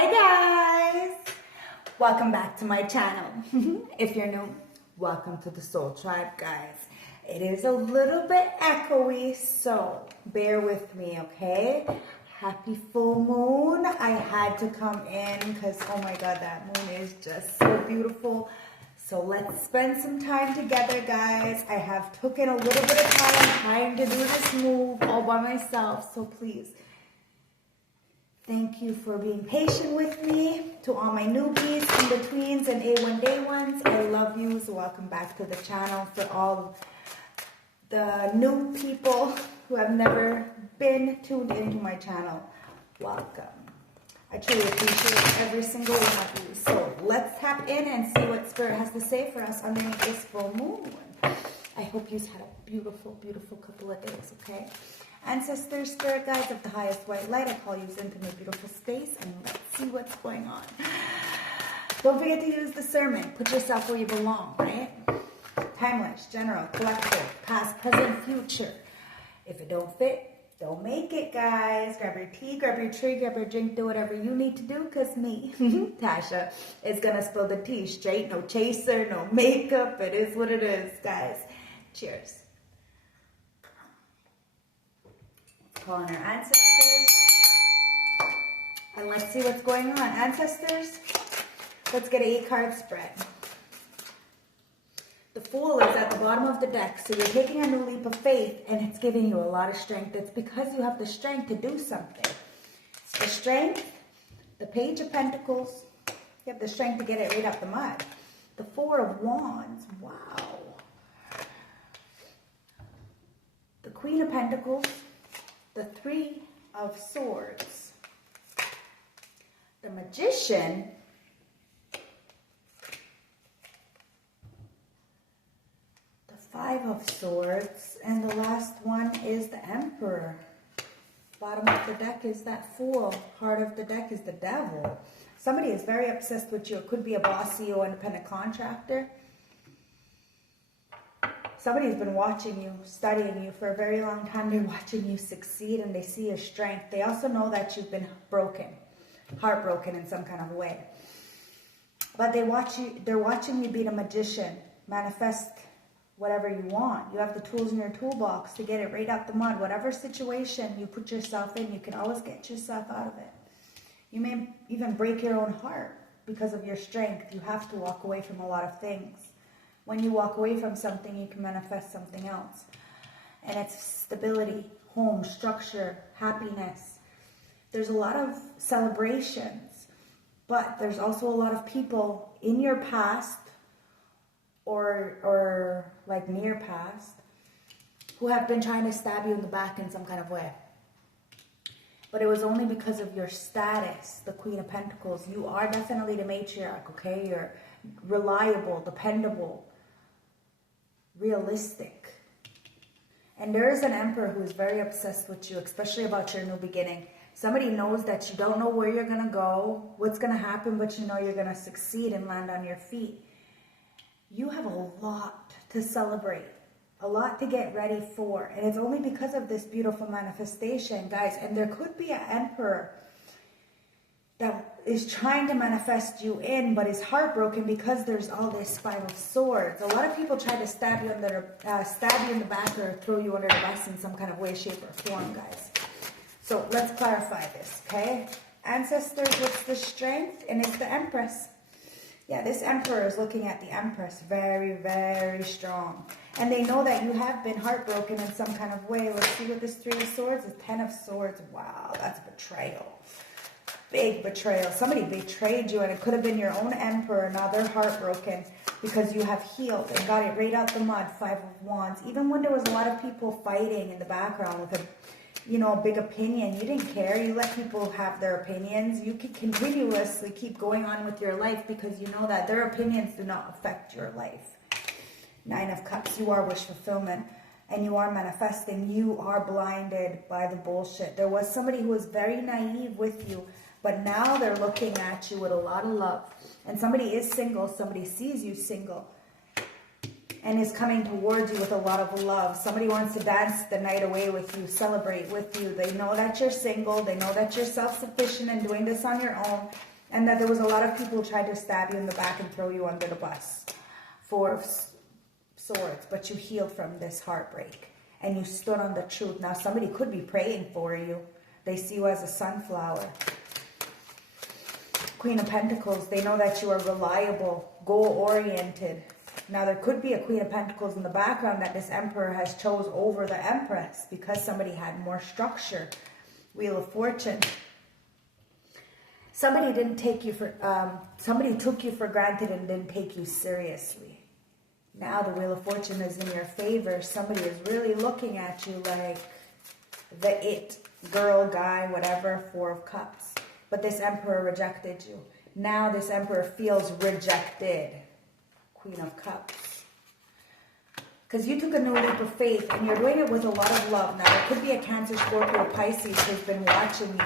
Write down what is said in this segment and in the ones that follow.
Hi guys! Welcome back to my channel. If you're new, welcome to the Soul Tribe, guys. It is a little bit echoey, so bear with me, okay? Happy full moon. I had to come in because, oh my god, that moon is just so beautiful. So let's spend some time together, guys. I have taken a little bit of time trying to do this move all by myself, so please, thank you for being patient with me. To all my newbies, in-betweens, and A1 day ones, I love you. So welcome back to the channel. For all the new people who have never been tuned into my channel, welcome. I truly appreciate every single one of you. So let's tap in and see what Spirit has to say for us underneath this full moon. I hope you've had a beautiful, beautiful couple of days, okay? Ancestors, spirit guides of the highest white light, I call you into my beautiful space, and let's see what's going on. Don't forget to use discernment. Put yourself where you belong, right? Timeless, general, collective, past, present, future. If it don't fit, don't make it, guys. Grab your tea, grab your tree, grab your drink, do whatever you need to do, because me, Tasha, is going to spill the tea straight. No chaser, no makeup. It is what it is, guys. Cheers. Calling our ancestors, and let's see what's going on. Ancestors, let's get an 8-card spread. The Fool is at the bottom of the deck, so you're taking a new leap of faith, and it's giving you a lot of strength. It's because you have the strength to do something. The strength, the Page of Pentacles, you have the strength to get it right up the mud. The Four of Wands, wow. The Queen of Pentacles, the Three of Swords, the Magician, the Five of Swords, and the last one is the Emperor. Bottom of the deck is that Fool. Heart of the deck is the Devil. Somebody is very obsessed with you. It could be a boss, CEO, independent contractor. Somebody's been watching you, studying you for a very long time. They're watching you succeed, and they see your strength. They also know that you've been broken, heartbroken in some kind of way. But they're watching you be the magician, manifest whatever you want. You have the tools in your toolbox to get it right out the mud. Whatever situation you put yourself in, you can always get yourself out of it. You may even break your own heart because of your strength. You have to walk away from a lot of things. When you walk away from something, you can manifest something else. And it's stability, home, structure, happiness. There's a lot of celebrations, but there's also a lot of people in your past or like near past who have been trying to stab you in the back in some kind of way. But it was only because of your status, the Queen of Pentacles. You are definitely the matriarch, okay? You're reliable, dependable, realistic. And there is an Emperor who is very obsessed with you, especially about your new beginning. Somebody knows that you don't know where you're going to go, what's going to happen, but you know you're going to succeed and land on your feet. You have a lot to celebrate, a lot to get ready for. And it's only because of this beautiful manifestation, guys. And there could be an Emperor that is trying to manifest you in, but is heartbroken because there's all this Five of Swords. A lot of people try to stab you in the back or throw you under the bus in some kind of way, shape, or form, guys. So let's clarify this, okay? Ancestors, what's the strength? And it's the Empress. Yeah, this Emperor is looking at the Empress. Very, very strong. And they know that you have been heartbroken in some kind of way. Let's see what this Three of Swords is. 10 of Swords. Wow, that's betrayal. Big betrayal. Somebody betrayed you, and it could have been your own Emperor. Now they're heartbroken because you have healed and got it right out the mud. Five of Wands. Even when there was a lot of people fighting in the background with a big opinion, you didn't care. You let people have their opinions. You could continuously keep going on with your life because you know that their opinions do not affect your life. Nine of Cups. You are wish fulfillment. And you are manifesting. You are blinded by the bullshit. There was somebody who was very naive with you, but now they're looking at you with a lot of love. And somebody is single. Somebody sees you single. and is coming towards you with a lot of love. Somebody wants to dance the night away with you, celebrate with you. They know that you're single. They know that you're self-sufficient and doing this on your own, and that there was a lot of people who tried to stab you in the back and throw you under the bus for swords, but you healed from this heartbreak and you stood on the truth. Now somebody could be praying for you. They see you as a sunflower. Queen of Pentacles, they know that you are reliable, goal-oriented. Now there could be a Queen of Pentacles in the background that this Emperor has chose over the Empress because somebody had more structure. Wheel of Fortune. Somebody didn't take you for, somebody took you for granted and didn't take you seriously. Now the Wheel of Fortune is in your favor. Somebody is really looking at you like the it, girl, guy, whatever, Four of Cups. But this Emperor rejected you. Now this Emperor feels rejected. Queen of Cups. Because you took a new leap of faith and you're doing it with a lot of love. Now there could be a Cancer, Scorpio, Pisces who's been watching you.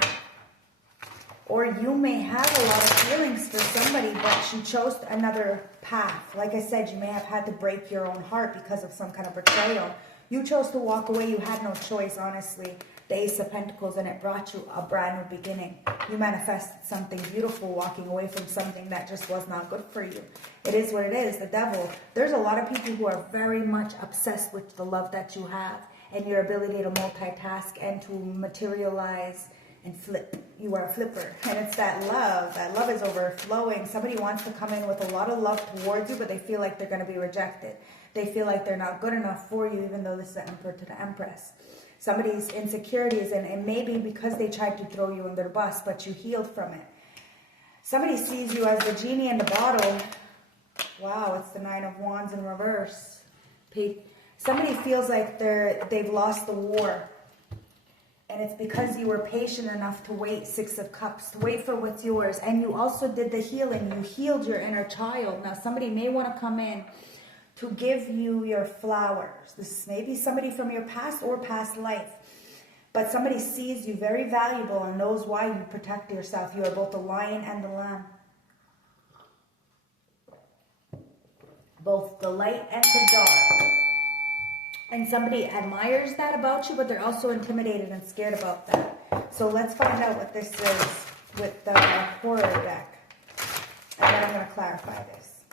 Or you may have a lot of feelings for somebody, but she chose another path. Like I said, you may have had to break your own heart because of some kind of betrayal. You chose to walk away. You had no choice, honestly. The Ace of Pentacles, and it brought you a brand new beginning. You manifested something beautiful, walking away from something that just was not good for you. It is what it is, the devil. There's a lot of people who are very much obsessed with the love that you have and your ability to multitask and to materialize and flip. You are a flipper. And it's that love. That love is overflowing. Somebody wants to come in with a lot of love towards you, but they feel like they're going to be rejected. They feel like they're not good enough for you, even though this is the Emperor to the Empress. Somebody's insecurities, and it may be because they tried to throw you under the bus, but you healed from it. Somebody sees you as the genie in the bottle. Wow, it's the Nine of Wands in reverse. Somebody feels like they've lost the war. And it's because you were patient enough to wait, Six of Cups, to wait for what's yours. And you also did the healing. You healed your inner child. Now, somebody may want to come in to give you your flowers. This may be somebody from your past or past life. But somebody sees you very valuable and knows why you protect yourself. You are both the lion and the lamb. Both the light and the dark. And somebody admires that about you, but they're also intimidated and scared about that. So let's find out what this is with the horror deck. And then I'm going to clarify this.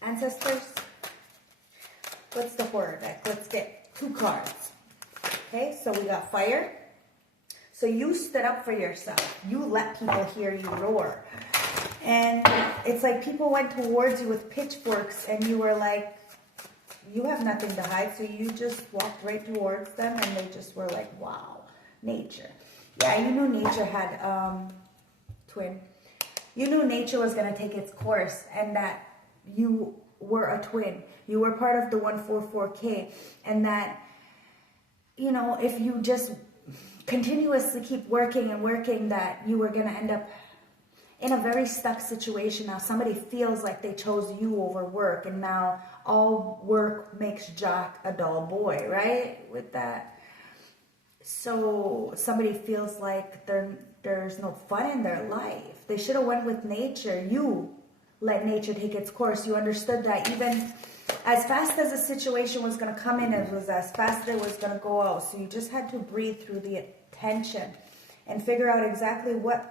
Ancestors, what's the horror deck? Let's get 2 cards. Okay, so we got fire. So you stood up for yourself. You let people hear you roar. And it's like people went towards you with pitchforks and you were like, you have nothing to hide, so you just walked right towards them, and they just were like, wow, nature. Yeah, you knew nature had, twin. You knew nature was going to take its course, and that you were a twin. You were part of the 144K, and that, you know, if you just continuously keep working and working, that you were going to end up in a very stuck situation. Now somebody feels like they chose you over work, and now all work makes Jack a dull boy, right? With that. So somebody feels like there's no fun in their life. They should have went with nature. You let nature take its course. You understood that even as fast as the situation was going to come in, it was as fast as it was going to go out. So you just had to breathe through the tension and figure out exactly what's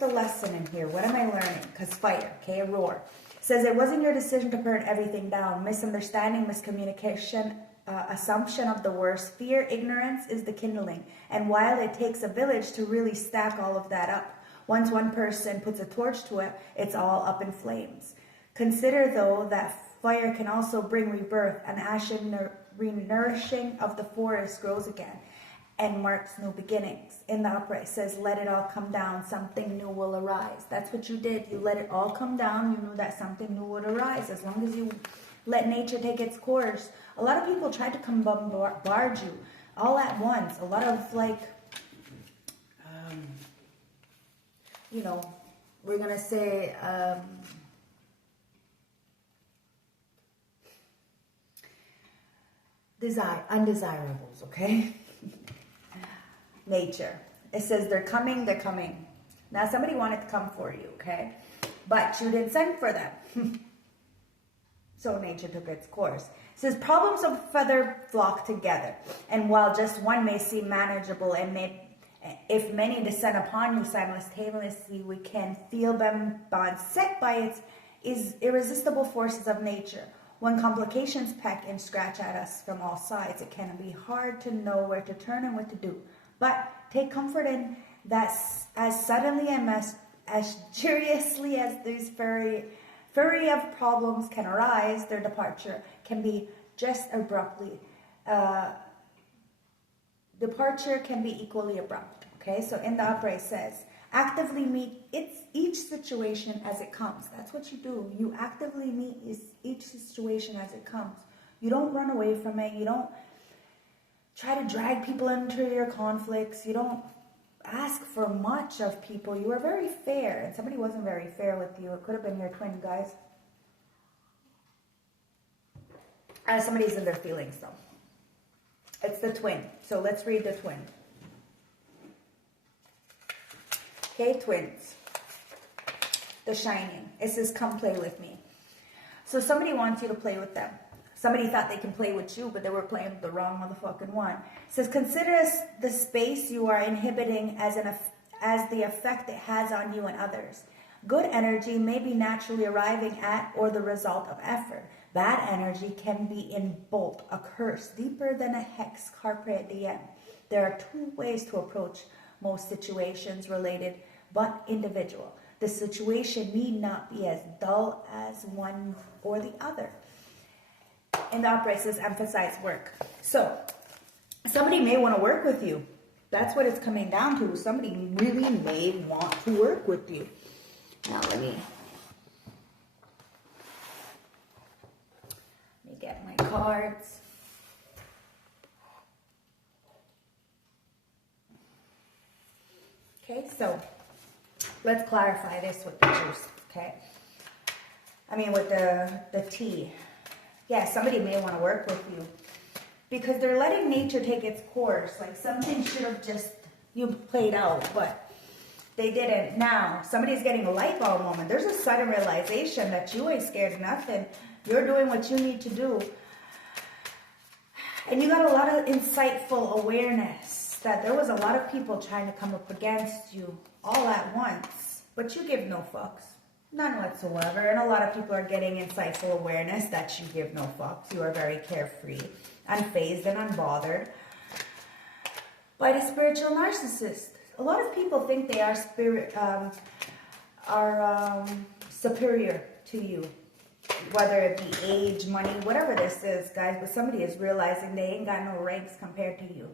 the lesson in here? What am I learning? Because fire, okay, a roar. Says it wasn't your decision to burn everything down. Misunderstanding, miscommunication, assumption of the worst. Fear, ignorance is the kindling. And while it takes a village to really stack all of that up, once one person puts a torch to it, it's all up in flames. Consider, though, that fire can also bring rebirth. An ashen renourishing of the forest grows again and marks new beginnings. In the upright says, let it all come down, something new will arise. That's what you did. You let it all come down. You knew that something new would arise as long as you let nature take its course. A lot of people tried to come bombard you all at once. A lot of, like, you know, we're going to say, undesirables, okay? Nature. It says they're coming, they're coming. Now somebody wanted to come for you, okay? But you didn't send for them. So nature took its course. It says problems of feather flock together. And while just one may seem manageable and if many descend upon you simultaneously, we can feel them set by its irresistible forces of nature. When complications peck and scratch at us from all sides, it can be hard to know where to turn and what to do. But take comfort in that as suddenly and as curiously as these flurry of problems can arise, their departure can be just abruptly. Departure can be equally abrupt. Okay, so in the upright says, actively meet each situation as it comes. That's what you do. You actively meet each situation as it comes. You don't run away from it. You don't try to drag people into your conflicts. You don't ask for much of people. You are very fair, and somebody wasn't very fair with you. It could have been your twin, guys. Somebody's in their feelings, though. It's the twin. So let's read the twin. Okay, twins. The Shining. It says, come play with me. So somebody wants you to play with them. Somebody thought they can play with you, but they were playing with the wrong motherfucking one. It says, consider the space you are inhibiting as the effect it has on you and others. Good energy may be naturally arriving at or the result of effort. Bad energy can be in bolt, a curse, deeper than a hex, carpe diem. There are two ways to approach most situations related but individual. The situation need not be as dull as one or the other. In the upright says emphasize work. So somebody may want to work with you. That's what it's coming down to. Somebody really may want to work with you. Now let me get my cards. Okay, so let's clarify this with the juice, okay? I mean with the tea. Yeah, somebody may want to work with you because they're letting nature take its course. Like something should have just, you played out, but they didn't. Now, somebody's getting a light bulb moment. There's a sudden realization that you ain't scared of nothing. You're doing what you need to do. And you got a lot of insightful awareness that there was a lot of people trying to come up against you all at once. But you give no fucks. None whatsoever. And a lot of people are getting insightful awareness that you give no fucks. You are very carefree, unfazed, and unbothered by the spiritual narcissist. A lot of people think they are superior to you, whether it be age, money, whatever this is, guys. But somebody is realizing they ain't got no ranks compared to you.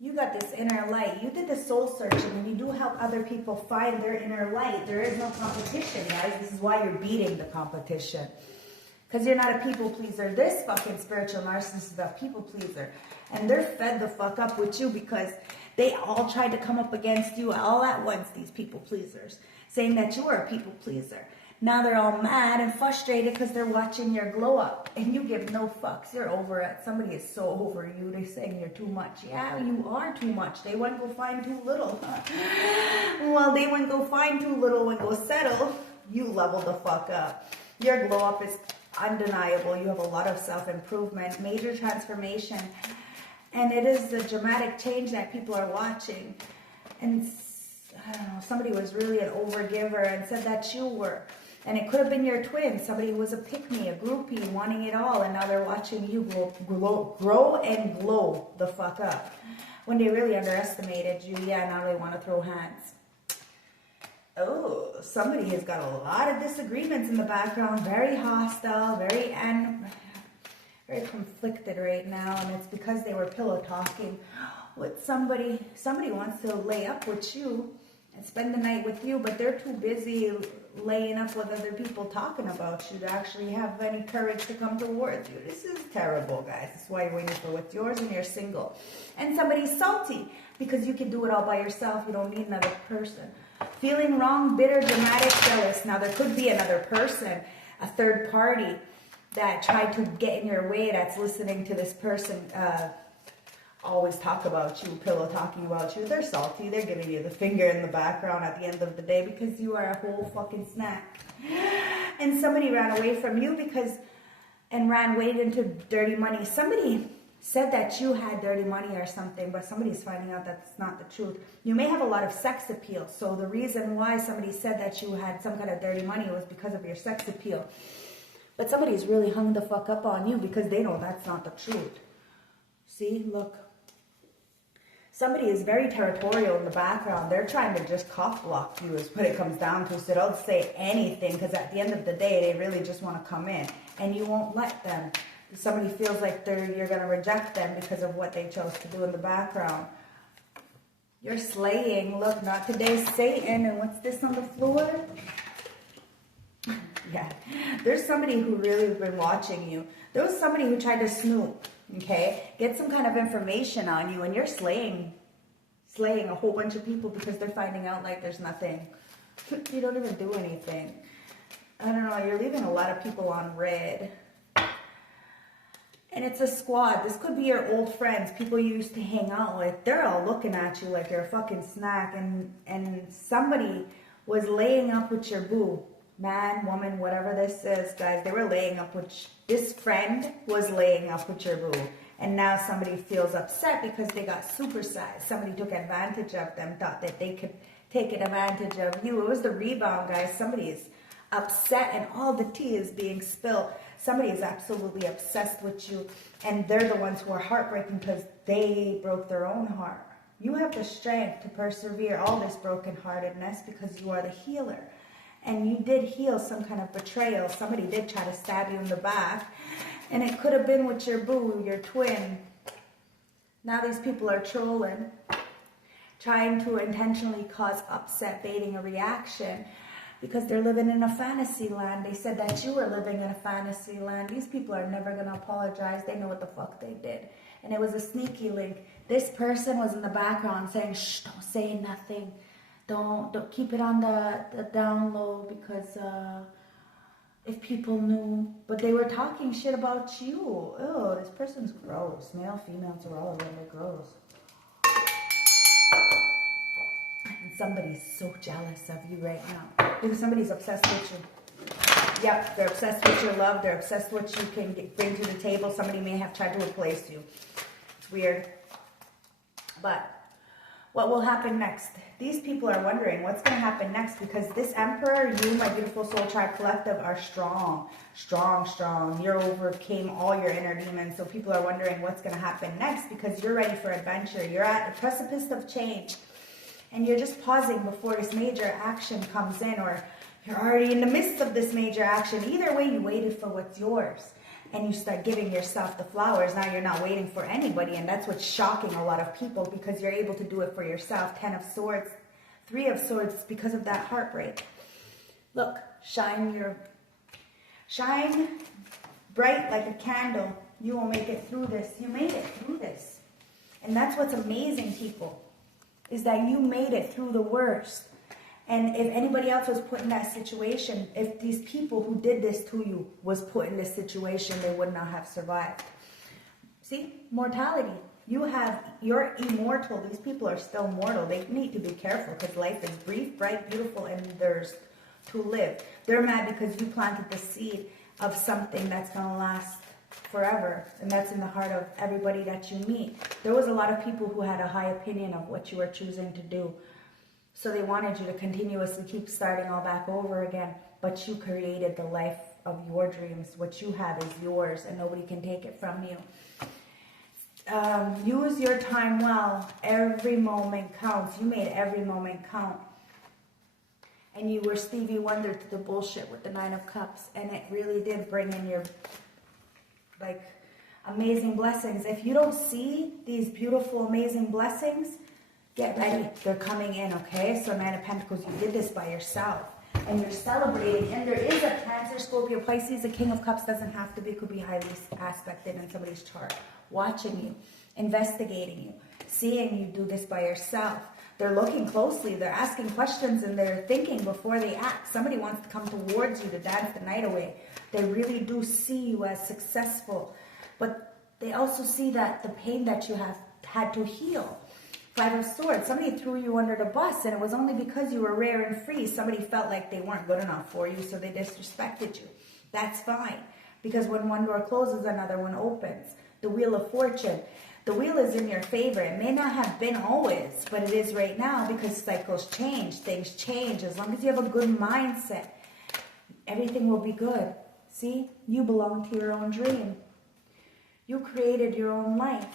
You got this inner light. You did the soul searching, and you do help other people find their inner light. There is no competition, guys. This is why you're beating the competition. Because you're not a people pleaser. This fucking spiritual narcissist is a people pleaser. And they're fed the fuck up with you because they all tried to come up against you all at once, these people pleasers, saying that you are a people pleaser. Now they're all mad and frustrated because they're watching your glow up. And you give no fucks. You're over it. Somebody is so over you. They're saying you're too much. Yeah, you are too much. They wouldn't go find too little. Well, they wouldn't go find too little and go settle. You level the fuck up. Your glow up is undeniable. You have a lot of self-improvement, major transformation. And it is the dramatic change that people are watching. And I don't know, somebody was really an overgiver and said that you were. And it could have been your twin. Somebody who was a pick-me, a groupie, wanting it all. And now they're watching you grow and glow the fuck up. When they really underestimated you, yeah, now they want to throw hands. Oh, somebody has got a lot of disagreements in the background. Very hostile, very conflicted right now. And it's because they were pillow talking with somebody. Somebody wants to lay up with you and spend the night with you, but they're too busy laying up with other people talking about you to actually have any courage to come towards you. This is terrible, guys. That's why you're waiting for what's yours and you're single. And somebody's salty because you can do it all by yourself. You don't need another person. Feeling wrong, bitter, dramatic, jealous. Now, there could be another person, a third party that tried to get in your way, that's listening to this person always talk about you, pillow talking about you. They're salty. They're giving you the finger in the background at the end of the day because you are a whole fucking snack. And somebody ran away from you and ran way into dirty money. Somebody said that you had dirty money or something, but somebody's finding out that's not the truth. You may have a lot of sex appeal. So the reason why somebody said that you had some kind of dirty money was because of your sex appeal. But somebody's really hung the fuck up on you because they know that's not the truth. See, look. Somebody is very territorial in the background. They're trying to just cock block you is what it comes down to. So don't say anything because at the end of the day, they really just want to come in. And you won't let them. Somebody feels like you're going to reject them because of what they chose to do in the background. You're slaying. Look, not today, Satan. And what's this on the floor? Yeah. There's somebody who really has been watching you. There was somebody who tried to snoop. Okay? Get some kind of information on you. And you're slaying a whole bunch of people because they're finding out like there's nothing. You don't even do anything. I don't know. You're leaving a lot of people on red. And it's a squad. This could be your old friends, people you used to hang out with. They're all looking at you like you're a fucking snack. And somebody was laying up with your boo. Man, woman, whatever this is, guys. They were laying up with... This friend was laying up with your boo. And now somebody feels upset because they got supersized. Somebody took advantage of them, thought that they could take advantage of you. It was the rebound, guys. Somebody is upset and all the tea is being spilled. Somebody is absolutely obsessed with you, and they're the ones who are heartbreaking because they broke their own heart. You have the strength to persevere all this brokenheartedness because you are the healer. And you did heal some kind of betrayal. Somebody did try to stab you in the back, and it could have been with your boo, your twin. Now these people are trolling, trying to intentionally cause upset, baiting a reaction. Because they're living in a fantasy land. They said that you were living in a fantasy land. These people are never going to apologize. They know what the fuck they did. And it was a sneaky link. This person was in the background saying, shh, don't say nothing. Don't keep it on the down low because if people knew. But they were talking shit about you. Oh, this person's gross. Male, female, it's irrelevant. They're gross. Somebody's so jealous of you right now. Because somebody's obsessed with you. Yep, they're obsessed with your love. They're obsessed with what you can bring to the table. Somebody may have tried to replace you. It's weird. But what will happen next? These people are wondering what's going to happen next because this Emperor, you, my beautiful soul tribe collective, are strong. Strong, strong. You overcame all your inner demons. So people are wondering what's going to happen next because you're ready for adventure. You're at the precipice of change. And you're just pausing before this major action comes in, or you're already in the midst of this major action. Either way, you waited for what's yours. And you start giving yourself the flowers. Now you're not waiting for anybody. And that's what's shocking a lot of people because you're able to do it for yourself. 10 of Swords, 3 of Swords because of that heartbreak. Look, shine bright like a candle. You will make it through this. You made it through this. And that's what's amazing, people. Is that you made it through the worst. And if anybody else was put in that situation, if these people who did this to you was put in this situation, they would not have survived. See? Mortality. You're immortal. These people are still mortal. They need to be careful because life is brief, bright, beautiful, and there's to live. They're mad because you planted the seed of something that's going to last forever, and that's in the heart of everybody that you meet. There was a lot of people who had a high opinion of what you were choosing to do, so they wanted you to continuously keep starting all back over again, but you created the life of your dreams. What you have is yours, and nobody can take it from you. Use your time well. Every moment counts. You made every moment count. And you were Stevie Wonder to the bullshit with the 9 of Cups, and it really did bring in your amazing blessings. If you don't see these beautiful, amazing blessings, get ready. They're coming in, okay? So 9 of Pentacles, you did this by yourself. And you're celebrating. And there is a Cancer, Scorpio, Pisces. A King of Cups doesn't have to be. Could be highly aspected in somebody's chart. Watching you. Investigating you. Seeing you do this by yourself. They're looking closely. They're asking questions. And they're thinking before they act. Somebody wants to come towards you to dance the night away. They really do see you as successful. But they also see that the pain that you have had to heal. Five of Swords, somebody threw you under the bus, and it was only because you were rare and free. Somebody felt like they weren't good enough for you, so they disrespected you. That's fine, because when one door closes, another one opens. The Wheel of Fortune. The wheel is in your favor. It may not have been always, but it is right now, because cycles change, things change. As long as you have a good mindset, everything will be good. See, you belong to your own dream. You created your own life.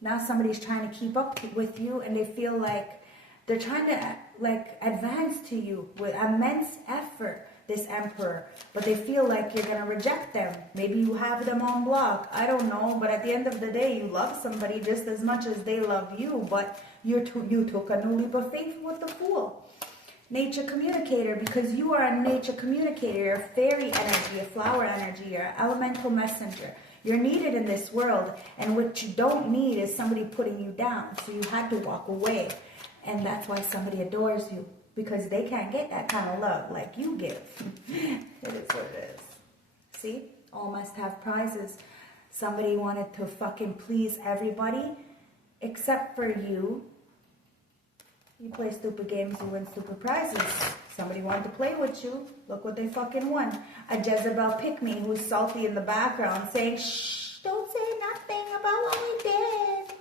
Now somebody's trying to keep up with you, and they feel like they're trying to advance to you with immense effort, this Emperor, but they feel like you're going to reject them. Maybe you have them on block. I don't know, but at the end of the day, you love somebody just as much as they love you, but you took a new leap of faith with the Fool. Nature communicator, because you are a nature communicator. You're a fairy energy, a flower energy, you're an elemental messenger. You're needed in this world, and what you don't need is somebody putting you down. So you had to walk away, and that's why somebody adores you, because they can't get that kind of love like you give. It is what it is. See? All must have prizes. Somebody wanted to fucking please everybody except for you. You play stupid games, you win stupid prizes. Somebody wanted to play with you. Look what they fucking won. A Jezebel pick-me who's salty in the background saying, shh, don't say nothing about what we did.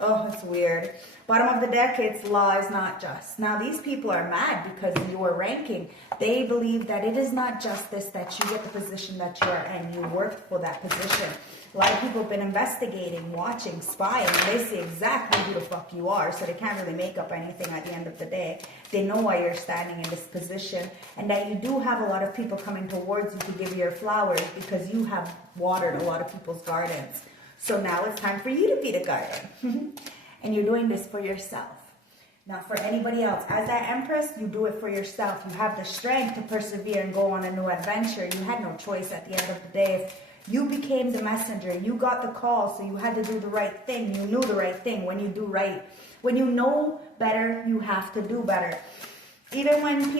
Oh, it's weird. Bottom of the deck, it's law is not just. Now, these people are mad because you are ranking. They believe that it is not justice that you get the position that you are in. You worked for that position. A lot of people have been investigating, watching, spying, and they see exactly who the fuck you are, so they can't really make up anything at the end of the day. They know why you're standing in this position, and that you do have a lot of people coming towards you to give you your flowers because you have watered a lot of people's gardens. So now it's time for you to be the garden. And you're doing this for yourself. Not for anybody else. As that Empress, you do it for yourself. You have the strength to persevere and go on a new adventure. You had no choice at the end of the day. You became the messenger. You got the call, so you had to do the right thing. You knew the right thing. When you do right, when you know better, you have to do better. Even when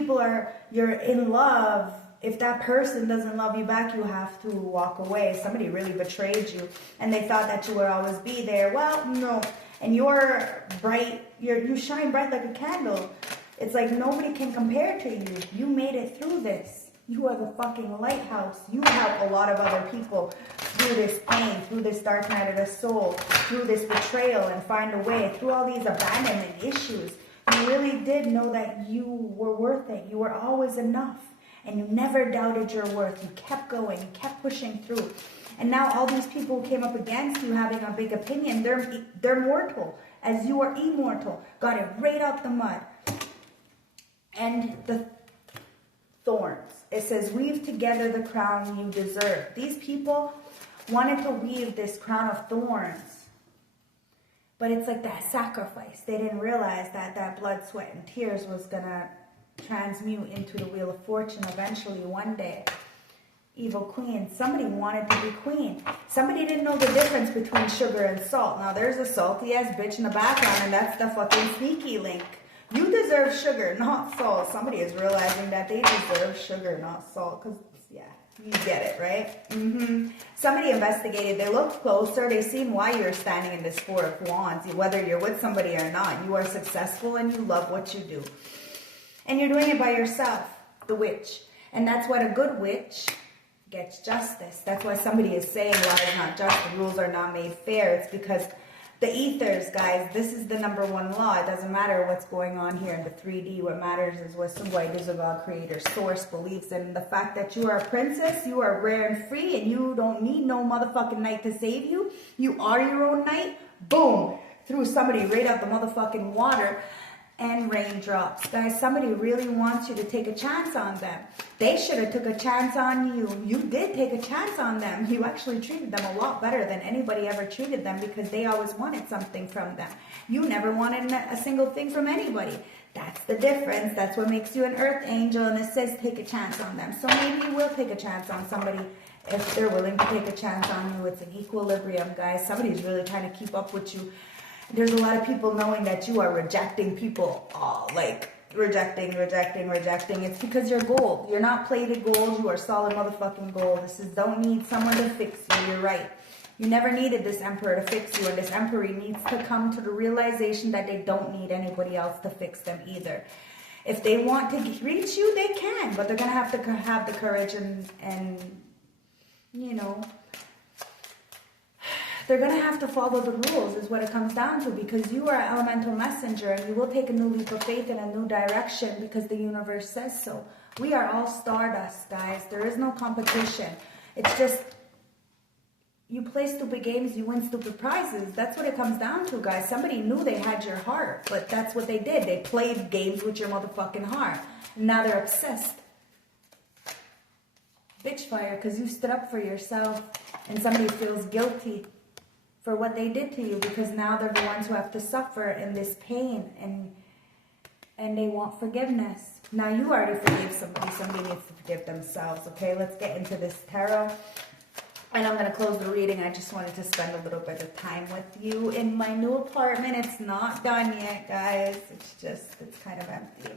you're in love, if that person doesn't love you back, you have to walk away. Somebody really betrayed you, and they thought that you would always be there. Well, no. And you're bright. You shine bright like a candle. It's like nobody can compare to you. You made it through this. You are the fucking lighthouse. You help a lot of other people through this pain, through this dark night of the soul, through this betrayal, and find a way, through all these abandonment issues. You really did know that you were worth it. You were always enough. And you never doubted your worth. You kept going. You kept pushing through. And now all these people who came up against you having a big opinion, they're mortal, as you are immortal. Got it right out the mud. And the thorns. It says, weave together the crown you deserve. These people wanted to weave this crown of thorns. But it's like that sacrifice. They didn't realize that that blood, sweat, and tears was going to transmute into the Wheel of Fortune eventually one day. Evil queen. Somebody wanted to be queen. Somebody didn't know the difference between sugar and salt. Now there's a salty ass bitch in the background, and that's the fucking sneaky link. You deserve sugar, not salt. Somebody is realizing that they deserve sugar, not salt. Because, yeah, you get it, right? Somebody investigated. They looked closer. They seen why you're standing in this Four of Wands. Whether you're with somebody or not, you are successful and you love what you do. And you're doing it by yourself, the witch. And that's what a good witch gets justice. That's why somebody is saying law is not just, the rules are not made fair. It's because the ethers, guys, this is the number one law. It doesn't matter what's going on here in the 3D. What matters is what Sungwai God Creator Source believes in. The fact that you are a princess, you are rare and free, and you don't need no motherfucking knight to save you. You are your own knight. Boom. Threw somebody right out the motherfucking water. And raindrops. Guys, somebody really wants you to take a chance on them. They should have took a chance on you. You did take a chance on them. You actually treated them a lot better than anybody ever treated them because they always wanted something from them. You never wanted a single thing from anybody. That's the difference. That's what makes you an earth angel, and it says take a chance on them. So maybe you will take a chance on somebody if they're willing to take a chance on you. It's an equilibrium, guys. Somebody's really trying to keep up with you. There's a lot of people knowing that you are rejecting people, rejecting. It's because you're gold. You're not plated gold. You are solid motherfucking gold. Don't need someone to fix you. You're right. You never needed this emperor to fix you, and this emperor needs to come to the realization that they don't need anybody else to fix them either. If they want to reach you, they can, but they're going to have the courage and you know, they're going to have to follow the rules is what it comes down to, because you are an elemental messenger and you will take a new leap of faith in a new direction because the universe says so. We are all stardust, guys. There is no competition. It's just, you play stupid games, you win stupid prizes. That's what it comes down to, guys. Somebody knew they had your heart, but that's what they did. They played games with your motherfucking heart. And now they're obsessed. Bitch fire, because you stood up for yourself and somebody feels guilty for what they did to you, because now they're the ones who have to suffer in this pain, and they want forgiveness. Now you already forgave somebody needs to forgive themselves, okay? Let's get into this tarot. And I'm going to close the reading. I just wanted to spend a little bit of time with you in my new apartment. It's not done yet, guys. It's kind of empty.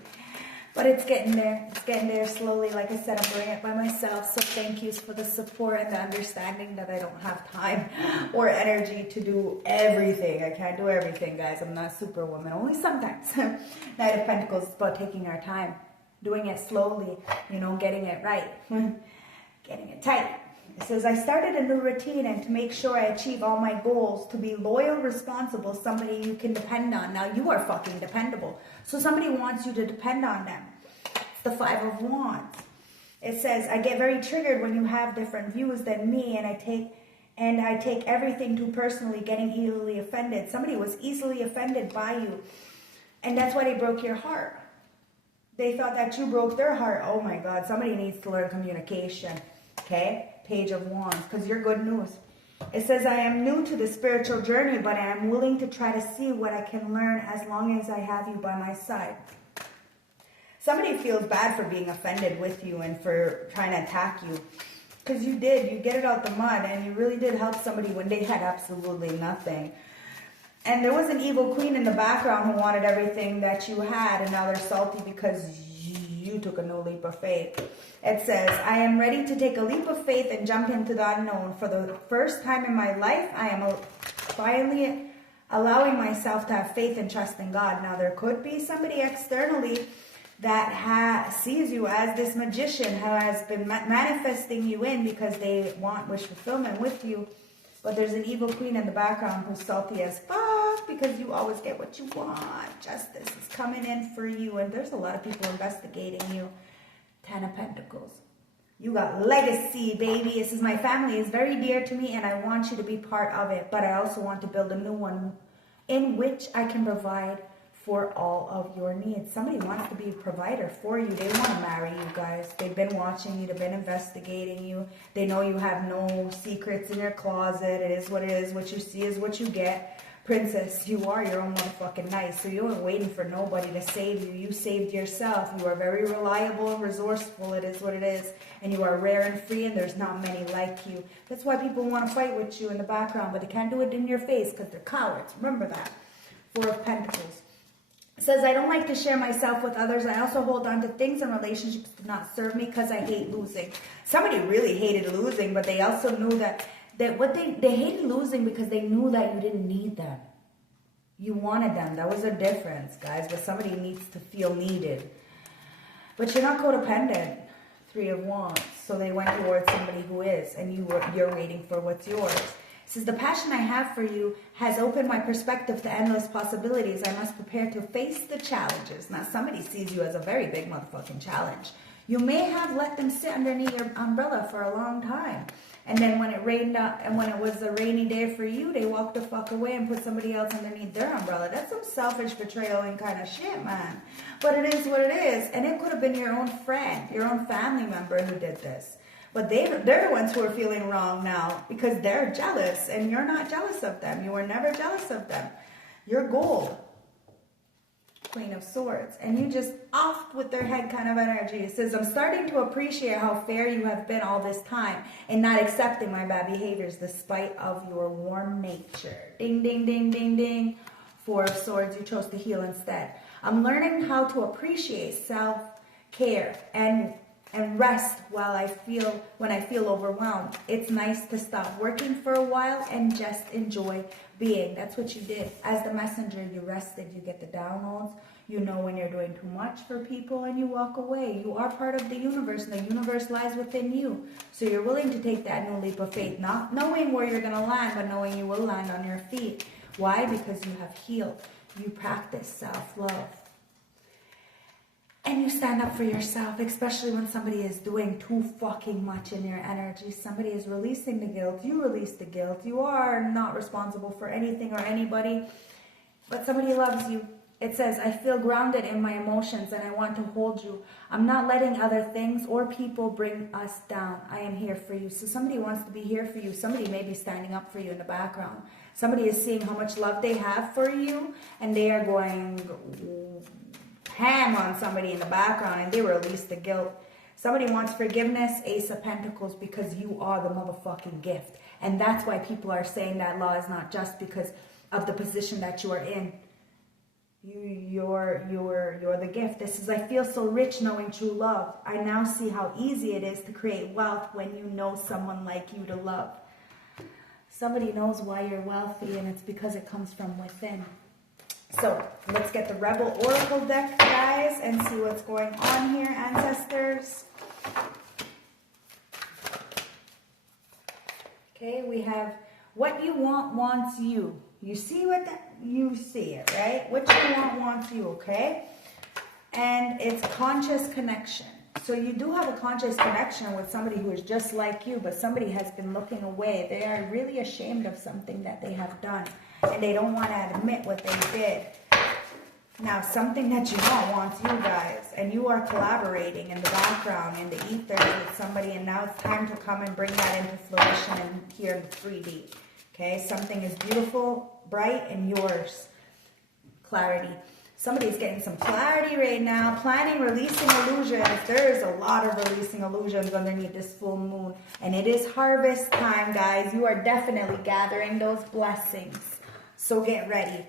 But it's getting there. It's getting there slowly. Like I said, I'm doing it by myself. So thank you for the support and the understanding that I don't have time or energy to do everything. I can't do everything, guys. I'm not Superwoman. Only sometimes. Knight of Pentacles is about taking our time. Doing it slowly. You know, getting it right. Getting it tight. It says, I started a new routine, and to make sure I achieve all my goals, to be loyal, responsible, somebody you can depend on. Now, you are fucking dependable. So somebody wants you to depend on them. It's the Five of Wands. It says, I get very triggered when you have different views than me, and I take everything too personally, getting easily offended. Somebody was easily offended by you, and that's why they broke your heart. They thought that you broke their heart. Oh my God, somebody needs to learn communication. Okay? Page of Wands, because you're good news. It says, I am new to the spiritual journey, but I am willing to try to see what I can learn as long as I have you by my side. Somebody feels bad for being offended with you and for trying to attack you. Because you did. You get it out the mud, and you really did help somebody when they had absolutely nothing. And there was an evil queen in the background who wanted everything that you had, and now they're salty because you took a new leap of faith. It says, I am ready to take a leap of faith and jump into the unknown. For the first time in my life, I am finally allowing myself to have faith and trust in God. Now, there could be somebody externally that sees you as this magician who has been manifesting you in because they want wish fulfillment with you. But there's an evil queen in the background who's salty as fuck because you always get what you want. Justice is coming in for you, and there's a lot of people investigating you. 10 of Pentacles. You got legacy, baby. This is my family. It's very dear to me, and I want you to be part of it. But I also want to build a new one in which I can provide for all of your needs. Somebody wants to be a provider for you. They want to marry you, guys. They've been watching you. They've been investigating you. They know you have no secrets in your closet. It is what it is. What you see is what you get. Princess, you are your own motherfucking knight, so you weren't waiting for nobody to save you. You saved yourself. You are very reliable and resourceful. It is what it is. And you are rare and free, and there's not many like you. That's why people want to fight with you in the background, but they can't do it in your face because they're cowards. Remember that. 4 of Pentacles. It says, I don't like to share myself with others. I also hold on to things and relationships that do not serve me because I hate losing. Somebody really hated losing, but they also knew that they hated losing because they knew that you didn't need them. You wanted them. That was a difference, guys. But somebody needs to feel needed. But you're not codependent. 3 of Wands. So they went towards somebody who is, and you're waiting for what's yours. It says, the passion I have for you has opened my perspective to endless possibilities. I must prepare to face the challenges. Now, somebody sees you as a very big motherfucking challenge. You may have let them sit underneath your umbrella for a long time. And then when it rained out, and when it was a rainy day for you, they walked the fuck away and put somebody else underneath their umbrella. That's some selfish betrayal and kind of shit, man. But it is what it is. And it could have been your own friend, your own family member who did this. But they're the ones who are feeling wrong now because they're jealous. And you're not jealous of them. You were never jealous of them. You're gold. Queen of Swords, and you just off with their head kind of energy. It says, I'm starting to appreciate how fair you have been all this time and not accepting my bad behaviors despite of your warm nature. Ding, ding, ding, ding, ding. 4 of Swords, you chose to heal instead. I'm learning how to appreciate self-care and and rest when I feel overwhelmed. It's nice to stop working for a while and just enjoy being. That's what you did. As the messenger, you rested. You get the downloads. You know when you're doing too much for people and you walk away. You are part of the universe, and the universe lies within you. So you're willing to take that new leap of faith, not knowing where you're going to land, but knowing you will land on your feet. Why? Because you have healed. You practice self-love. And you stand up for yourself, especially when somebody is doing too fucking much in your energy. Somebody is releasing the guilt. You release the guilt. You are not responsible for anything or anybody, but somebody loves you. It says, I feel grounded in my emotions and I want to hold you. I'm not letting other things or people bring us down. I am here for you. So somebody wants to be here for you. Somebody may be standing up for you in the background. Somebody is seeing how much love they have for you, and they are going ham on somebody in the background, and they release the guilt. Somebody wants forgiveness, Ace of Pentacles, because you are the motherfucking gift. And that's why people are saying that law is not just because of the position that you are in. You're the gift. This is, I feel so rich knowing true love. I now see how easy it is to create wealth when you know someone like you to love. Somebody knows why you're wealthy, and it's because it comes from within. So let's get the Rebel Oracle deck, guys, and see what's going on here, ancestors. Okay, we have what you want wants you. You see what you see it, right? What you want wants you, okay? And it's conscious connection. So you do have a conscious connection with somebody who is just like you, but somebody has been looking away. They are really ashamed of something that they have done, and they don't want to admit what they did. Now, something that you want wants you, guys, and you are collaborating in the background, in the ethers with somebody, and now it's time to come and bring that into fruition and here in 3D. Okay, something is beautiful, bright, and yours. Clarity. Somebody's getting some clarity right now. Planning, releasing illusions. There's a lot of releasing illusions underneath this full moon. And it is harvest time, guys. You are definitely gathering those blessings. So get ready.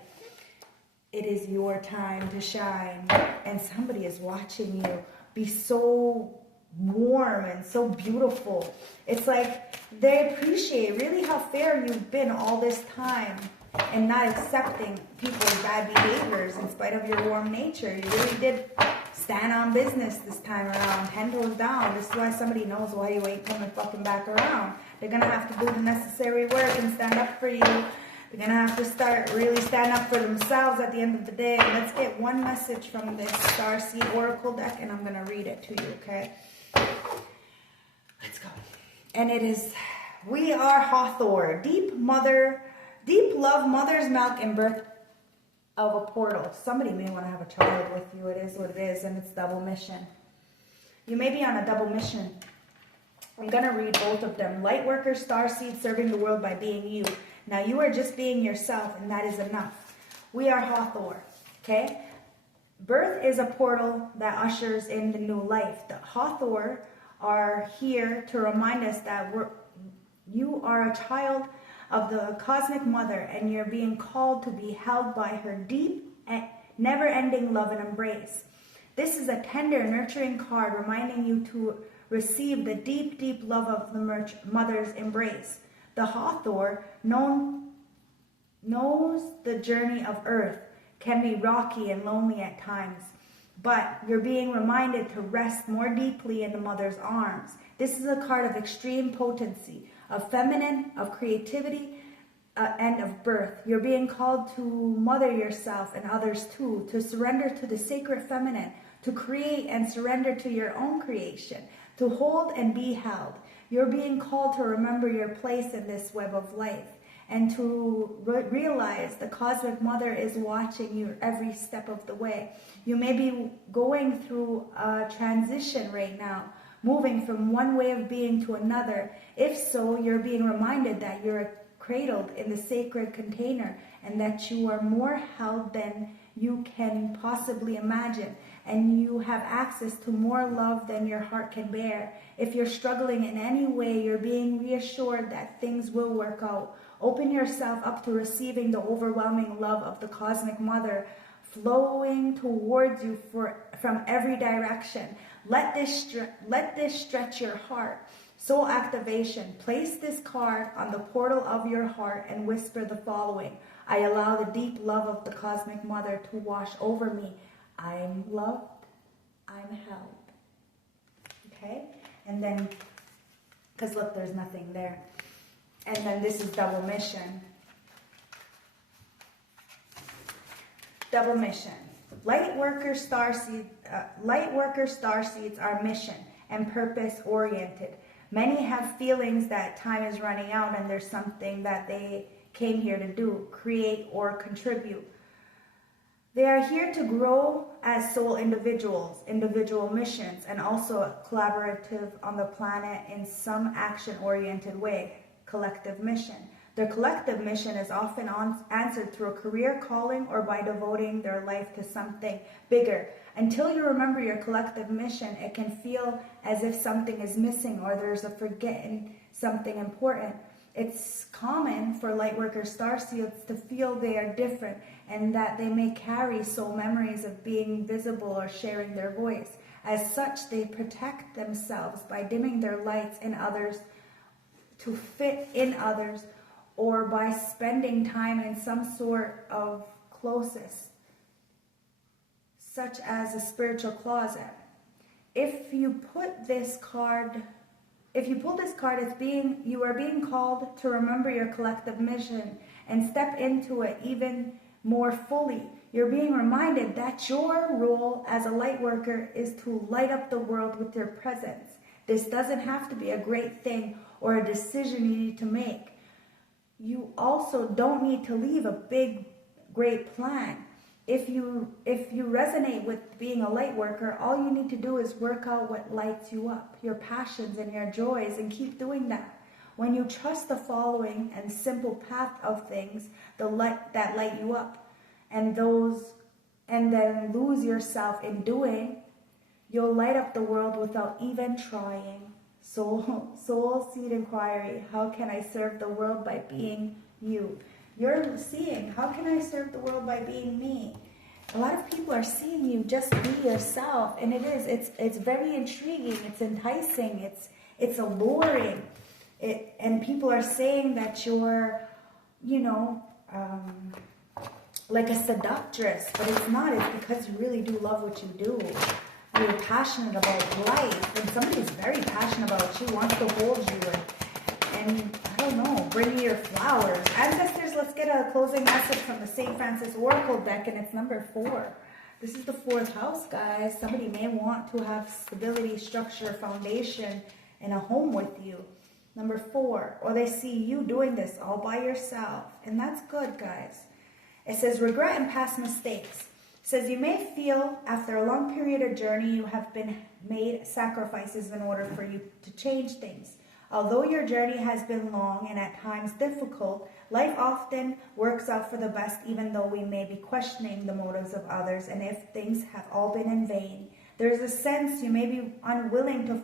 It is your time to shine. And somebody is watching you be so warm and so beautiful. It's like they appreciate really how fair you've been all this time, and not accepting people's bad behaviors in spite of your warm nature. You really did stand on business this time around, 10 toes down. This is why somebody knows why you ain't coming fucking back around. They're going to have to do the necessary work and stand up for you. They're going to have to really stand up for themselves at the end of the day. Let's get one message from this Starseed Oracle deck, and I'm going to read it to you, okay? Let's go. And it is, we are Hathor, deep love, mother's milk, and birth of a portal. Somebody may want to have a child with you. It is what it is, and it's double mission. You may be on a double mission. I'm going to read both of them. Light worker, starseed, serving the world by being you. Now, you are just being yourself, and that is enough. We are Hathor, okay? Birth is a portal that ushers in the new life. The Hathor are here to remind us that you are a child of the cosmic mother, and you're being called to be held by her deep and never-ending love and embrace. This is a tender, nurturing card reminding you to receive the deep, deep love of the mother's embrace. The Hathor knows the journey of earth can be rocky and lonely at times, but you're being reminded to rest more deeply in the mother's arms. This is a card of extreme potency, of feminine, of creativity, and of birth. You're being called to mother yourself and others too, to surrender to the sacred feminine, to create and surrender to your own creation, to hold and be held. You're being called to remember your place in this web of life, and to realize the cosmic mother is watching you every step of the way. You may be going through a transition right now, moving from one way of being to another. If so, you're being reminded that you're cradled in the sacred container, and that you are more held than you can possibly imagine, and you have access to more love than your heart can bear. If you're struggling in any way, you're being reassured that things will work out. Open yourself up to receiving the overwhelming love of the cosmic mother flowing towards you from every direction. Let this stretch your heart. Soul activation. Place this card on the portal of your heart and whisper the following. I allow the deep love of the Cosmic Mother to wash over me. I'm loved. I'm held. Okay? And then, because look, there's nothing there. And then this is double mission. Double mission. Lightworker starseeds are mission and purpose oriented. Many have feelings that time is running out and there's something that they came here to do, create or contribute. They are here to grow as soul individuals, individual missions, and also collaborative on the planet in some action-oriented way, collective mission. Their collective mission is often answered through a career calling or by devoting their life to something bigger. Until you remember your collective mission, it can feel as if something is missing or there's a forgetting something important. It's common for lightworker starseeds to feel they are different and that they may carry soul memories of being visible or sharing their voice. As such, they protect themselves by dimming their lights in others to fit in others, or by spending time in some sort of closeness, such as a spiritual closet. If you pull this card, you are being called to remember your collective mission and step into it even more fully. You're being reminded that your role as a light worker is to light up the world with your presence. This doesn't have to be a great thing or a decision you need to make. You also don't need to leave a big, great plan. If you resonate with being a light worker, all you need to do is work out what lights you up, your passions and your joys, and keep doing that. When you trust the following and simple path of things, that light you up, and then lose yourself in you'll light up the world without even trying. Soul Seed Inquiry. How can I serve the world by being you? You're seeing, how can I serve the world by being me? A lot of people are seeing you just be yourself, and it's very intriguing, it's enticing, it's alluring. And people are saying that you're, like a seductress, but it's not. It's because you really do love what you do. You're passionate about life, and somebody is very passionate about you, wants to hold you, and I don't know, bring you your flowers. Ancestors, let's get a closing message from the St. Francis Oracle deck, and it's number 4. This is the 4th house, guys. Somebody may want to have stability, structure, foundation, and a home with you. Number 4, or they see you doing this all by yourself, and that's good, guys. It says regret and past mistakes. It says you may feel after a long period of journey you have been made sacrifices in order for you to change things. Although your journey has been long and at times difficult, life often works out for the best, even though we may be questioning the motives of others and if things have all been in vain. There's a sense you may be unwilling to,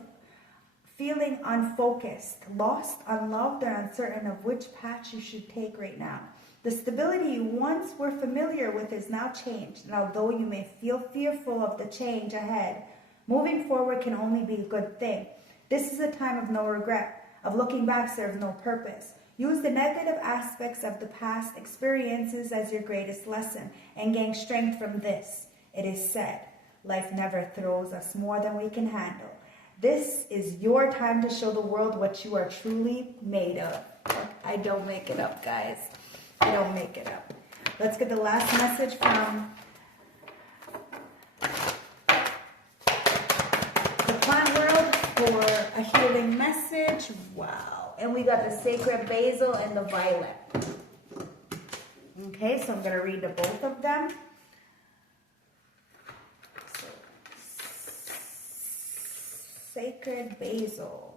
feeling unfocused, lost, unloved, or uncertain of which path you should take right now. The stability you once were familiar with is now changed, and although you may feel fearful of the change ahead, moving forward can only be a good thing. This is a time of no regret, of looking back serves no purpose. Use the negative aspects of the past experiences as your greatest lesson, and gain strength from this. It is said, life never throws us more than we can handle. This is your time to show the world what you are truly made of. I don't make it up, guys. I don't make it up. Let's get the last message from the plant world for a healing message. Wow. And we got the sacred basil and the violet. Okay, so I'm going to read the both of them. So, sacred basil.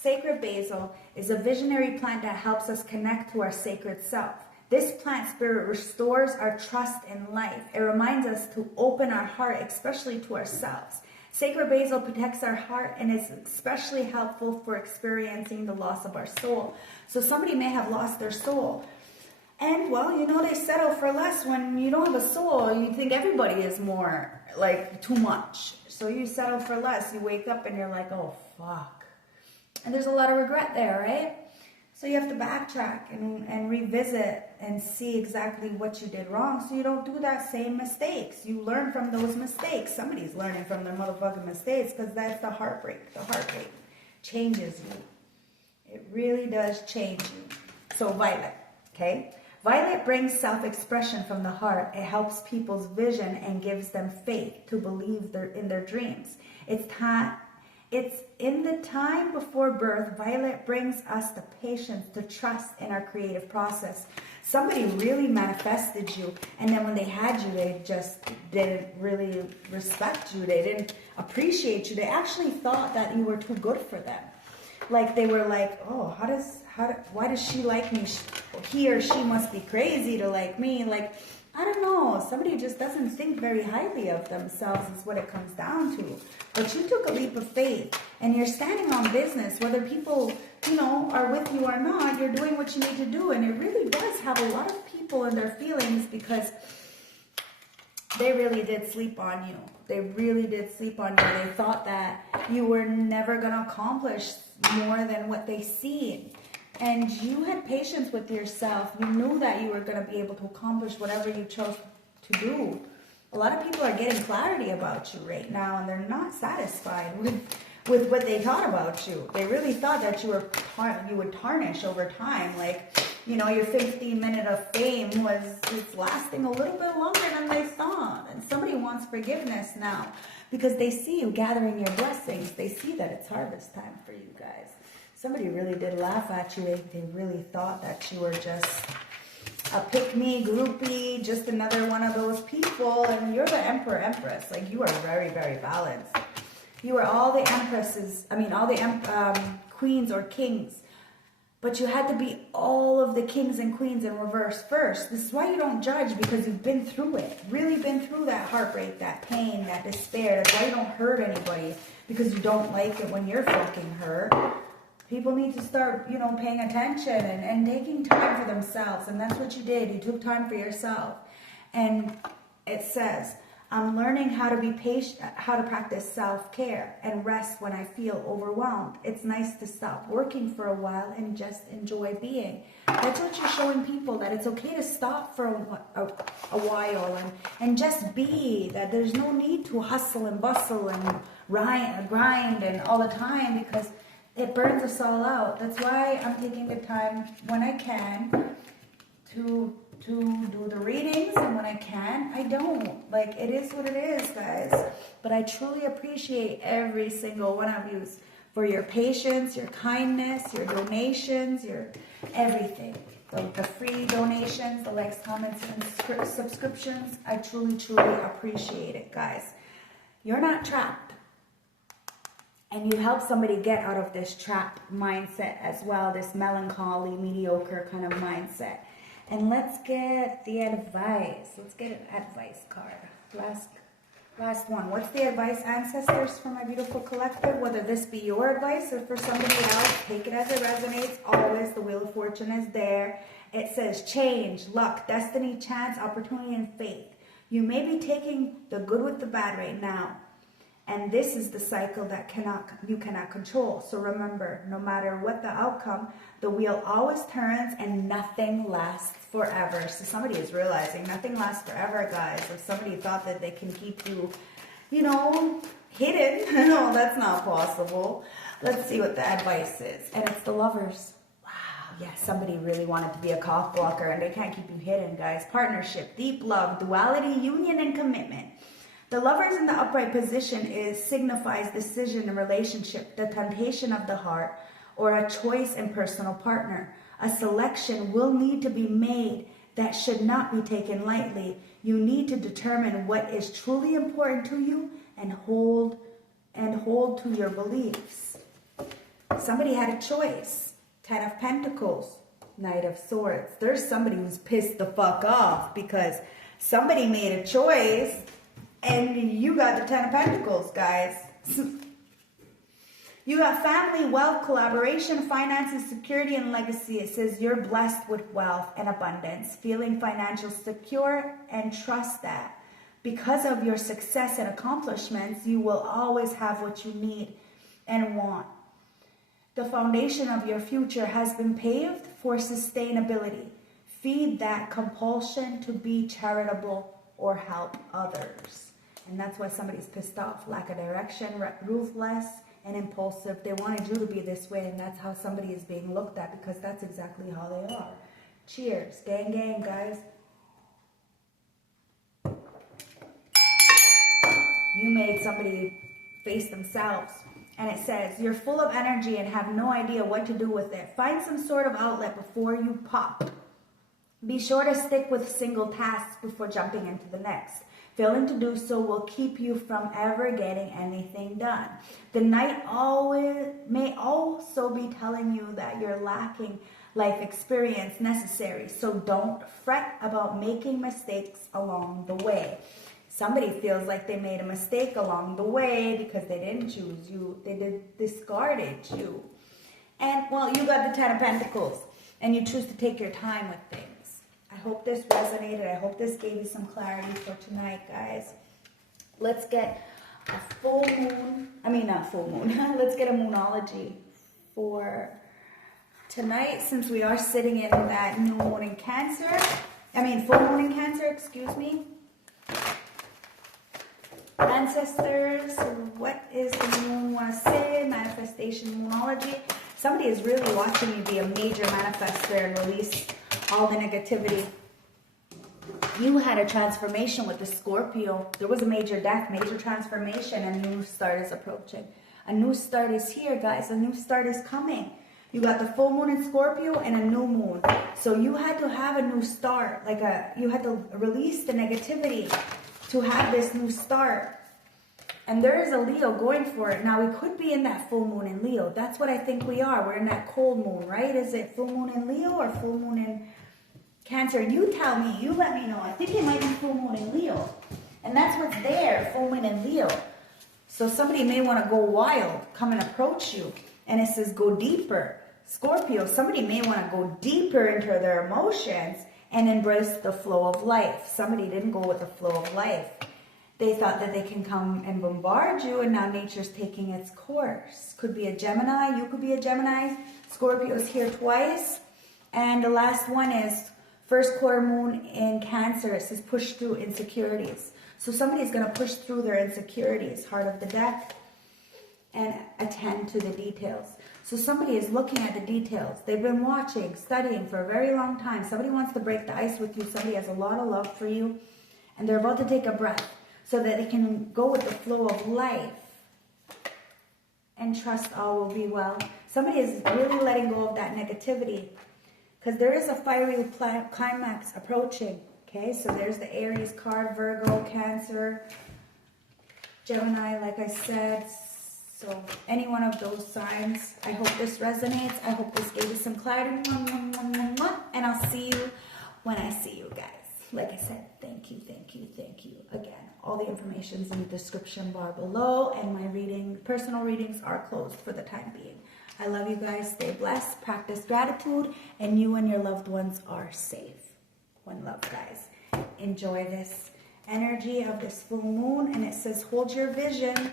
Sacred basil is a visionary plant that helps us connect to our sacred self. This plant spirit restores our trust in life. It reminds us to open our heart, especially to ourselves. Sacred basil protects our heart and is especially helpful for experiencing the loss of our soul. So somebody may have lost their soul. And, well, you know, they settle for less. When you don't have a soul, you think everybody is more, like, too much. So you settle for less. You wake up and you're like, oh, fuck. And there's a lot of regret there, right? So you have to backtrack and revisit and see exactly what you did wrong so you don't do that same mistakes. You learn from those mistakes. Somebody's learning from their motherfucking mistakes, because that's the heartbreak. The heartbreak changes you. It really does change you. So violet, okay? Violet brings self-expression from the heart. It helps people's vision and gives them faith to believe in their dreams. It's in the time before birth. Violet brings us the patience to trust in our creative process. Somebody really manifested you, and then when they had you, they just didn't really respect you. They didn't appreciate you. They actually thought that you were too good for them. Like, they were like, oh, why does she like me? He or she must be crazy to like me. Like, I don't know. Somebody just doesn't think very highly of themselves is what it comes down to. But you took a leap of faith, and you're standing on business. Whether people, you know, are with you or not, you're doing what you need to do. And it really does have a lot of people in their feelings, because they really did sleep on you. They really did sleep on you. They thought that you were never going to accomplish more than what they seen. And you had patience with yourself. You knew that you were going to be able to accomplish whatever you chose to do. A lot of people are getting clarity about you right now, and they're not satisfied with what they thought about you. They really thought that you would tarnish over time. Like, you know, your 15-minute of fame it's lasting a little bit longer than they thought. And somebody wants forgiveness now, because they see you gathering your blessings. They see that it's harvest time for you guys. Somebody really did laugh at you. They really thought that you were just a pick-me groupie, just another one of those people. And you're the emperor, empress. Like, you are very, very balanced. You are all the empresses, all the queens or kings. But you had to be all of the kings and queens in reverse first. This is why you don't judge, because you've been through it. Really been through that heartbreak, that pain, that despair. That's why you don't hurt anybody, because you don't like it when you're fucking hurt. People need to start, you know, paying attention and taking time for themselves. And that's what you did. You took time for yourself. And it says, I'm learning how to be patient, how to practice self-care and rest when I feel overwhelmed. It's nice to stop working for a while and just enjoy being. That's what you're showing people, that it's okay to stop for a while and just be. That there's no need to hustle and bustle and grind and all the time, because it burns us all out. That's why I'm taking the time when I can to do the readings, and when I can, I don't. Like, it is what it is, guys. But I truly appreciate every single one of you for your patience, your kindness, your donations, your everything. The free donations, the likes, comments, and subscriptions. I truly, truly appreciate it, guys. You're not trapped. And you help somebody get out of this trapped mindset as well, this melancholy, mediocre kind of mindset. And let's get the advice. Let's get an advice card. Last one. What's the advice, ancestors, for my beautiful collective? Whether this be your advice or for somebody else, take it as it resonates. Always, the Wheel of Fortune is there. It says change, luck, destiny, chance, opportunity, and faith. You may be taking the good with the bad right now. And this is the cycle that you cannot control. So remember, no matter what the outcome, the wheel always turns and nothing lasts forever. So somebody is realizing nothing lasts forever, guys. If somebody thought that they can keep you, you know, hidden, no, that's not possible. Let's see what the advice is. And it's the Lovers. Wow, yeah, somebody really wanted to be a cock blocker, and they can't keep you hidden, guys. Partnership, deep love, duality, union, and commitment. The Lovers in the upright position signifies decision in relationship, the temptation of the heart, or a choice in personal partner. A selection will need to be made that should not be taken lightly. You need to determine what is truly important to you and hold to your beliefs. Somebody had a choice. 10 of Pentacles, Knight of Swords. There's somebody who's pissed the fuck off because somebody made a choice. And you got the 10 of Pentacles, guys. You got family, wealth, collaboration, finances, security, and legacy. It says you're blessed with wealth and abundance, feeling financial secure, and trust that because of your success and accomplishments, you will always have what you need and want. The foundation of your future has been paved for sustainability. Feed that compulsion to be charitable or help others. And that's why somebody's pissed off, lack of direction, ruthless, and impulsive. They wanted you to be this way, and that's how somebody is being looked at, because that's exactly how they are. Cheers. Gang, gang, guys. You made somebody face themselves. And it says, you're full of energy and have no idea what to do with it. Find some sort of outlet before you pop. Be sure to stick with single tasks before jumping into the next. Failing to do so will keep you from ever getting anything done. The night may also be telling you that you're lacking life experience necessary. So don't fret about making mistakes along the way. Somebody feels like they made a mistake along the way because they didn't choose you. They discarded you. And, well, you got the Ten of Pentacles, and you choose to take your time with things. I hope this resonated. I hope this gave you some clarity for tonight, guys. Let's get a full moon. I mean, not full moon. Let's get a moonology for tonight, since we are sitting in that new moon in Cancer. I mean, full moon in Cancer, excuse me. Ancestors, what is the moon want to say? Manifestation moonology. Somebody is really watching you be a major manifester and release all the negativity. You had a transformation with the Scorpio. There was a major death, major transformation, and a new start is approaching. A new start is here, guys. A new start is coming. You got the full moon in Scorpio and a new moon. So you had to have a new start. You had to release the negativity to have this new start. And there is a Leo going for it. Now, we could be in that full moon in Leo. That's what I think we are. We're in that cold moon, right? Is it full moon in Leo or full moon in Cancer? You tell me. You let me know. I think it might be full moon in Leo. And that's what's there, full moon in Leo. So somebody may want to go wild, come and approach you. And it says go deeper. Scorpio, somebody may want to go deeper into their emotions and embrace the flow of life. Somebody didn't go with the flow of life. They thought that they can come and bombard you, and now nature's taking its course. Could be a Gemini. You could be a Gemini. Scorpio's here twice. And the last one is first quarter moon in Cancer. It says push through insecurities. So somebody's going to push through their insecurities, heart of the deck, and attend to the details. So somebody is looking at the details. They've been watching, studying for a very long time. Somebody wants to break the ice with you. Somebody has a lot of love for you. And they're about to take a breath so that they can go with the flow of life and trust all will be well. Somebody is really letting go of that negativity because there is a fiery climax approaching. Okay, so there's the Aries card, Virgo, Cancer, Gemini, like I said. So any one of those signs, I hope this resonates. I hope this gave you some clarity. And I'll see you when I see you guys. Like I said, thank you, thank you, thank you. Again, all the information is in the description bar below, and my personal readings are closed for the time being. I love you guys. Stay blessed. Practice gratitude, and you and your loved ones are safe. One love, guys. Enjoy this energy of this full moon, and it says hold your vision.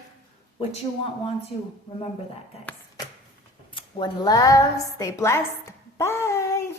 What you want wants you. Remember that, guys. One love. Stay blessed. Bye.